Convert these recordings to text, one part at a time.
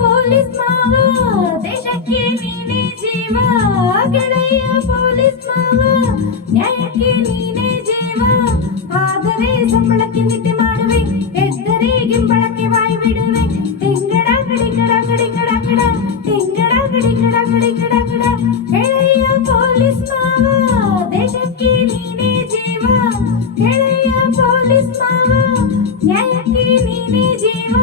Police ಮಾವ ದೇಶಕ್ಕೆ ನೀನೇ ಜೀವ, ಗೆಳೆಯ ಪೊಲೀಸ್ ಮಾವ ನ್ಯಾಯಕ್ಕೆ ನೀನೇ ಜೀವ. ಆದರೆ ಸಂಬಳಕ್ಕೆ ನಿದ್ದೆ ಮಾಡುವೆ, ಎದ್ದರೆ ಗಿಂಬಳಕ್ಕೆ ವಾಯಿ ಬಿಡುವೆ. ಟಿಂಗಡ ಗಡಿಗಡ ಗಡಿಗಡ ಗಡ, ಟಿಂಗಡ ಗಡಿಗಡ ಗಡಿಗಡ ಗಡ. ಗೆಳೆಯ ಪೊಲೀಸ್ ಮಾವ ದೇಶಕ್ಕೆ ನೀನೇ ಜೀವ, ಗೆಳೆಯ ಪೊಲೀಸ್ ಮಾವ ನ್ಯಾಯಕ್ಕೆ ನೀನೇ ಜೀವ.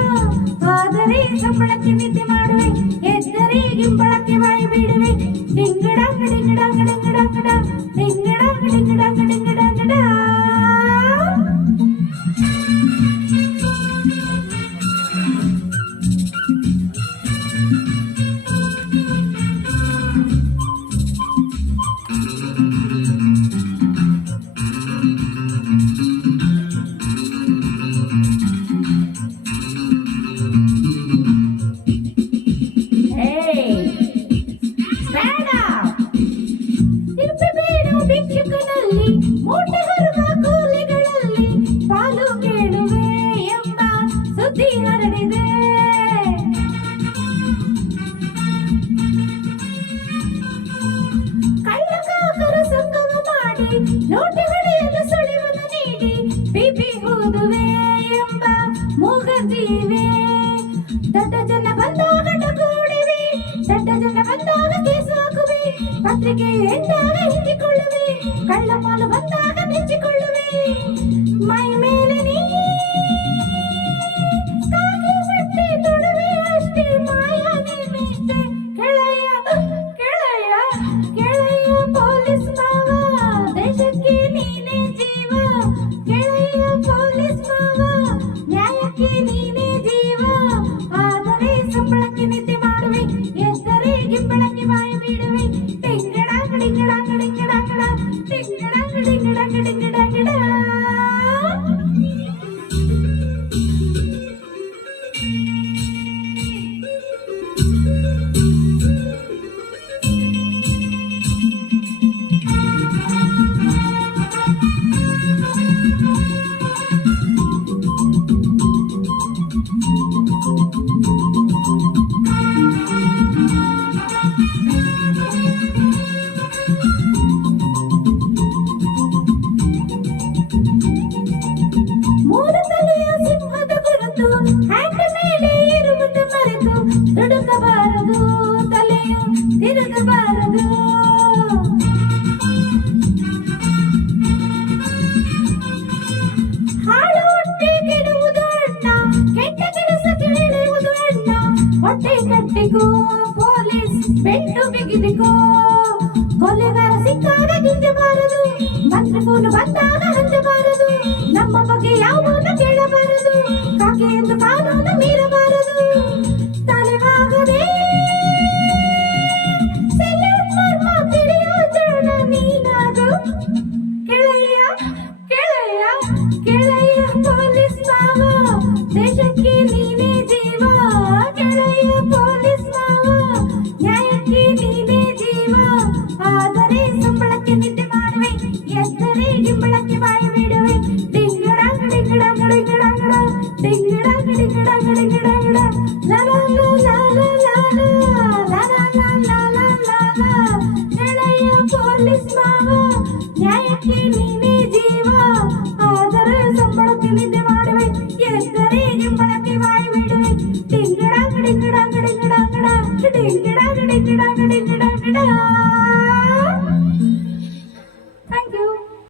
ಆದರೆ ಸಂಬಳಕ್ಕೆ ನಿದ್ದೆ ಮಾಡುವೆ, ಎದ್ದರೆ ಗಿಂಬಳಕ್ಕೆ ವಾಯಿ ಬಿಡುವೆ. ಡಿಂಗಡ ಗಡಿಗಡ ಗಡಿಗಡ ಗಡ, ಡಿಂಗಡ ಗಡಿಗಡ ಗಡಿಗಡ ಗಡ. ಭಿಕ್ಷುಕನಲ್ಲಿ ಮೂಟೆ ಹೊರುವ ಕೂಲಿಗಳಲ್ಲಿ ಪಾಲು ಕೇಳುವೆ ಎಂಬ ಸುದ್ದಿ ಹರಡಿದೆ. ಕಳ್ಳಕಾಕರು ಸಂಗಮ ಮಾಡಿ ಲೋಟೆ ಹೊಡೆಯಲು ಸುಳಿವನ್ನು ನೀಡಿ ಬಿಪಿ ಊದುವೆ ಎಂಬ ಮೂಗರ್ಜಿವೆ. ದೊಡ್ಡ ಜನ ಬಂದಾಗ ಡಗೂಡಿವೆ, ದೊಡ್ಡ ಜನ ಬಂದಾಗ ಕೇಸು ಹಾಕುವೆ. ಪತ್ರಿಕೆ ಎಂದಾಗ ಹಿಂದಿಕೊಳ್ಳುವೆ, ಕಳ್ಳ ಮಾಲು ಬಂದಾಗ ಮೆಚ್ಚಿಕೊಳ್ಳುವೆ. ಮೈ ಮೇಲೆ ನೀ ಕಾಕಿ ಬಟ್ಟೆ ತೊಡುವೆ ಅಷ್ಟೇ, ಮಾಯ ನಿನ್ನಿಷ್ಟೆ. ಗೆಳೆಯ ಗೆಳೆಯ ಗೆಳೆಯ ಪೊಲೀಸ್ ಮಾವ ದೇಶಕ್ಕೆ ನೀನೇ ಜೀವ, ಗೆಳೆಯ ಪೊಲೀಸ್ ಮಾವ ನ್ಯಾಯಕ್ಕೆ ನೀನೇ ಜೀವ. ಆದರೆ ಸಂಬಳಕ್ಕೆ ನಿದ್ದೆ ಮಾಡುವೆ, ಎದ್ದರೆ ಗಿಂಬಳಕ್ಕೆ ವಾಯಿ ಬಿಡುವೆ. ಟಿಂಗಡ ಗಡಿಗಡ ಗಡಿಗಡ ಗಡ, ಟಿಂಗಡ ಗಡಿಗಡ ಗಡಿಗಡ ಗಡ. ಮೂರು ತಲೆಯ ಸಿಂಹದ ಗುರುತು ಹ್ಯಾಂಡ್ ಮೇಲೆ ಇರುವುದು ಮರೆತು ದುಡುಕಬಾರದು, ತಲೆಯು ತಿರುಗಬಾರದು. ಹಾಳು ಹೊಟ್ಟೆ ಕೆಡುವುದು ಅಣ್ಣ, ಕೆಟ್ಟ ಕೆಲಸಕ್ಕೆ ಇಳಿಯುವುದು ಅಣ್ಣ. ಹೊಟ್ಟೆ ಕಟ್ಟಿಕೋ ಪೊಲೀಸ್ ಬೆಟ್ಟು ಬಿಗಿದಿಕೋ, ಕೊಲೆಗಾರ ಸಿಕ್ಕಾಗ ಗಿಂಜಬಾರದು, ಮಂತ್ರಿ ಫೋನು ಬಂದಾಗ ಹಂಚಬಾರದು. ನಮ್ಮ ಬಗ್ಗೆ ಯಾವುದನ್ನು ಕೇಳಬಾರದು, ಕಾಕೆ ಎಂದು ಕಾನೂನು ಮೀರಬಾರದು. ತಲೆವಾಗದೆ ಸೆಲ್ಯೂಟ್ ಮರ್ಮ ತಿಳಿಯೋ ಜಾಣ ನೀನಾಗು. ಗೆಳೆಯ ಗೆಳೆಯ ಗೆಳೆಯ ಪೊಲೀಸ್ ಮಾವ ದೇಶಕ್ಕೆ ನೀನೇ ಜೀವ, ಗೆಳೆಯ ಪೊಲೀಸ್ ಮಾವ ನ್ಯಾಯಕ್ಕೆ ನೀನೇ ಜೀವ. ಆದರೆ ಸಂಬಳಕ್ಕೆ ನಿದ್ದೆ ಮಾಡುವೆ, ಎದ್ದರೆ ಗಿಂಬಳಕ್ಕೆ ಬಾಯಿ ಬಿಡುವೆ. ಟಿಂಗಡ ಗಡಿಗಡ ಗಡಿಗಡ ಗಡ, ಟಿಂಗಡ ಗಡಿಗಡ ಗಡಿಗಡ ಗಡ. ಲಾ ಲಾ ಲಾ ಲಾ ಲಾ ಲಾ ಲಾ ಲಾ ಲಾ ಲಾ ಲಾ ಲಾ ಲಾ. ಗೆಳೆಯ ಪೊಲೀಸ್ ಮಾವ